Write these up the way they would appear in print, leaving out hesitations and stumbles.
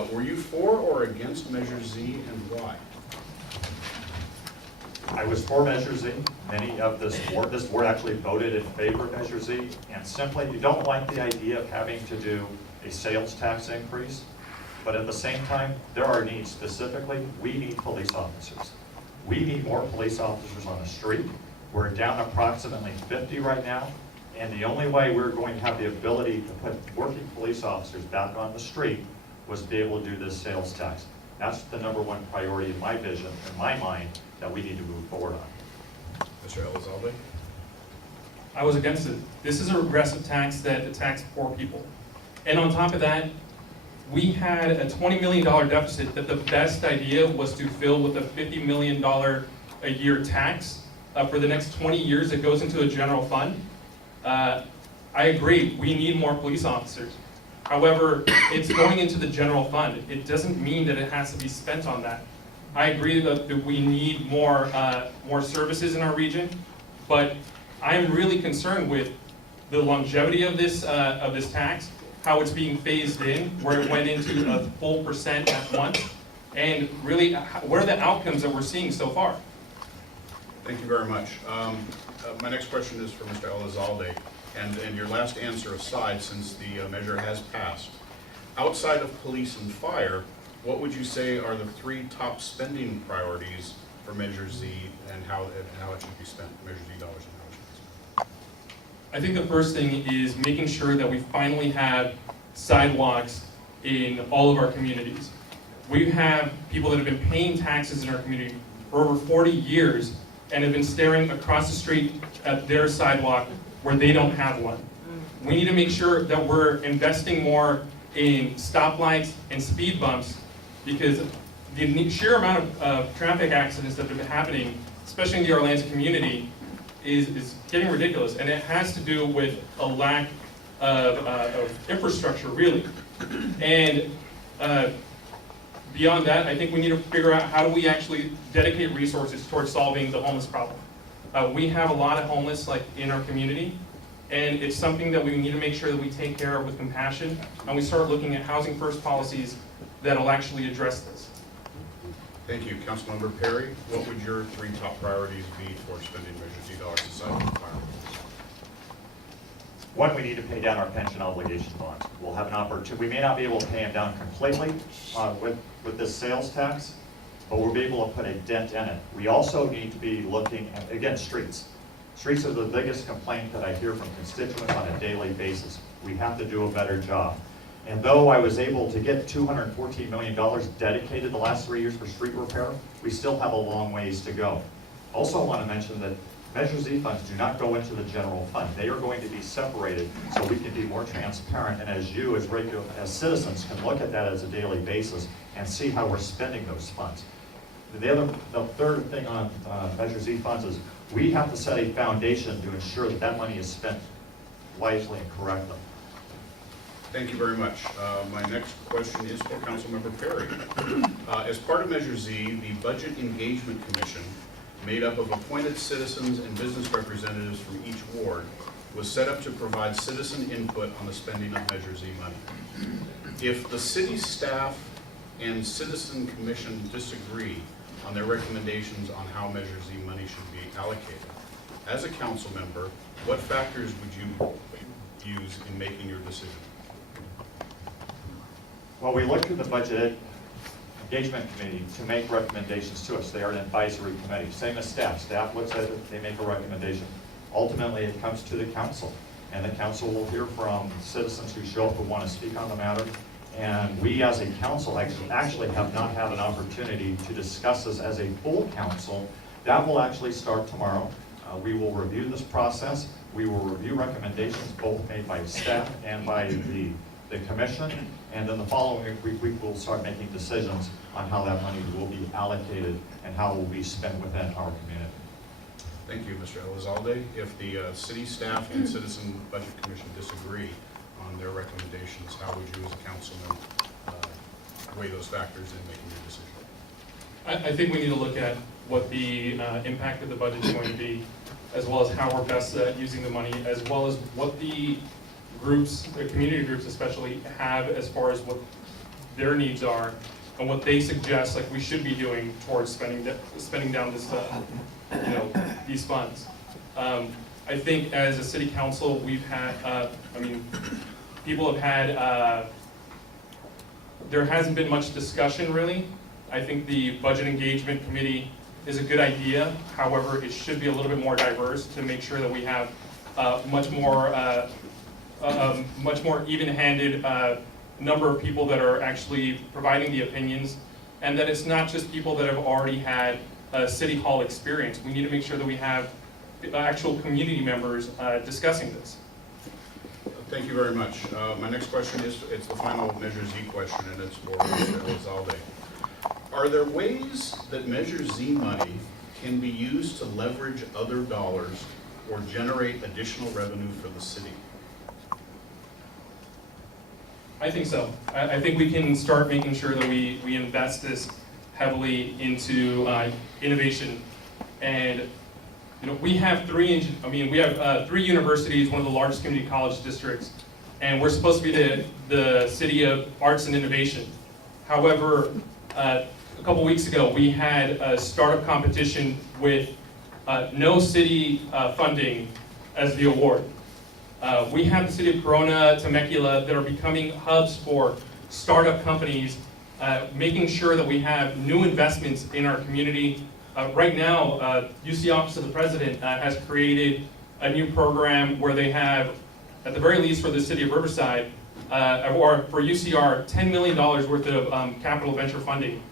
Were you for or against Measure Z and why? I was for Measure Z. Many of this board actually voted in favor of Measure Z, and simply you don't like the idea of having to do a sales tax increase, but at the same time, there are needs. Specifically, we need police officers. We need more police officers on the street. We're down approximately 50 right now, and the only way we're going to have the ability to put working police officers back on the street was to be able to do this sales tax. That's the #1 priority in my vision, in my mind, that we need to move forward on. Mr. Elizalde? I was against it. This is a regressive tax that attacks poor people. And on top of that, we had a $20 million deficit that the best idea was to fill with a $50 million a year tax for the next 20 years that goes into a general fund. I agree, we need more police officers. However, it's going into the general fund. It doesn't mean that it has to be spent on that. I agree that we need more services in our region, but I am really concerned with the longevity of this tax, how it's being phased in, where it went into a full % at once, and really, what are the outcomes that we're seeing so far? Thank you very much. My next question is for Mr. Elizalde, and your last answer aside, since the measure has passed, outside of police and fire, what would you say are the 3 top spending priorities for Measure Z and how it should be spent, Measure Z dollars and how it should be spent? I think the first thing is making sure that we finally have sidewalks in all of our communities. We have people that have been paying taxes in our community for over 40 years and have been staring across the street at their sidewalk where they don't have one. We need to make sure that we're investing more in stoplights and speed bumps, because the sheer amount of traffic accidents that have been happening, especially in the Orlando community, is getting ridiculous, and it has to do with a lack of infrastructure, really. And beyond that, I think we need to figure out how do we actually dedicate resources towards solving the homeless problem. We have a lot of homeless in our community, and it's something that we need to make sure that we take care of with compassion, and we start looking at housing first policies that'll actually address this. Thank you. Councilmember Perry, what would your 3 top priorities be for spending Measure Z dollars aside from fire? 1, we need to pay down our pension obligation bonds. We'll have an opportunity. We may not be able to pay them down completely with this sales tax, but we'll be able to put a dent in it. We also need to be looking at, again, streets. Streets are the biggest complaint that I hear from constituents on a daily basis. We have to do a better job. And though I was able to get $214 million dedicated the last 3 years for street repair, we still have a long ways to go. Also, I want to mention that Measure Z funds do not go into the general fund. They are going to be separated so we can be more transparent, and as you, as citizens, can look at that as a daily basis and see how we're spending those funds. The third thing on Measure Z funds is we have to set a foundation to ensure that that money is spent wisely and correctly. Thank you very much. My next question is for Councilmember Perry. As part of Measure Z, the Budget Engagement Commission, made up of appointed citizens and business representatives from each ward, was set up to provide citizen input on the spending of Measure Z money. If the city staff and citizen commission disagree on their recommendations on how Measure Z money should be allocated, as a council member, what factors would you use in making your decision? Well, we look to the Budget Engagement Committee to make recommendations to us. They are an advisory committee. Same as staff. Staff looks at it, they make a recommendation. Ultimately, it comes to the council, and the council will hear from citizens who show up who want to speak on the matter. And we as a council actually have not had an opportunity to discuss this as a full council. That will actually start tomorrow. We will review this process. We will review recommendations both made by staff and by the commission, and then the following week we'll start making decisions on how that money will be allocated and how it will be spent within our community. Thank you, Mr. Elizalde. If the city staff and Citizen Budget Commission disagree on their recommendations, how would you as a councilman weigh those factors in making your decision? I think we need to look at what the impact of the budget is going to be, as well as how we're best at using the money, as well as what the groups, the community groups especially, have as far as what their needs are and what they suggest, like we should be doing towards spending down this, these funds. I think as a city council, we've had, people have had, there hasn't been much discussion really. I think the budget engagement committee is a good idea. However, it should be a little bit more diverse to make sure that we have much more even-handed number of people that are actually providing the opinions, and that it's not just people that have already had city hall experience. We need to make sure that we have actual community members discussing this. Thank you very much. My next question is, it's the final Measure Z question, and it's for Mr. Elizalde. Are there ways that Measure Z money can be used to leverage other dollars or generate additional revenue for the city? I think so. I think we can start making sure that we invest this heavily into innovation. And we have three universities, one of the largest community college districts, and we're supposed to be the city of arts and innovation. However, a couple weeks ago, we had a startup competition with no city funding as the award. We have the city of Corona, Temecula that are becoming hubs for startup companies, making sure that we have new investments in our community. Right now, UC Office of the President has created a new program where they have, at the very least for the city of Riverside, or for UCR, $10 million worth of capital venture funding,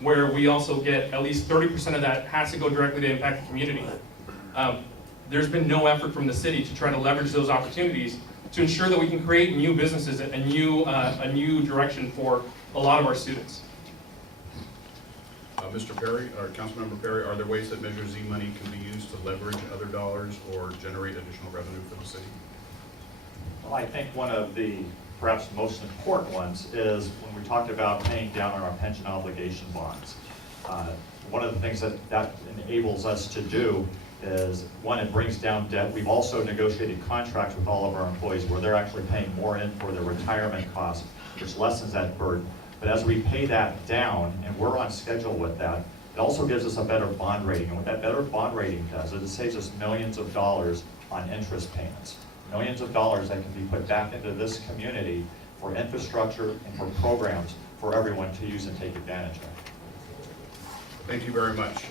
where we also get at least 30% of that has to go directly to impact the community. There's been no effort from the city to try to leverage those opportunities to ensure that we can create new businesses, a new direction for a lot of our students. Mr. Perry, or Councilmember Perry, are there ways that Measure Z money can be used to leverage other dollars or generate additional revenue for the city? Well, I think one of the perhaps most important ones is when we talked about paying down on our pension obligation bonds. One of the things that enables us to do is, one, it brings down debt. We've also negotiated contracts with all of our employees where they're actually paying more in for their retirement costs, which lessens that burden. But as we pay that down, and we're on schedule with that, it also gives us a better bond rating. And what that better bond rating does is it saves us millions of dollars on interest payments. Millions of dollars that can be put back into this community for infrastructure and for programs for everyone to use and take advantage of. Thank you very much.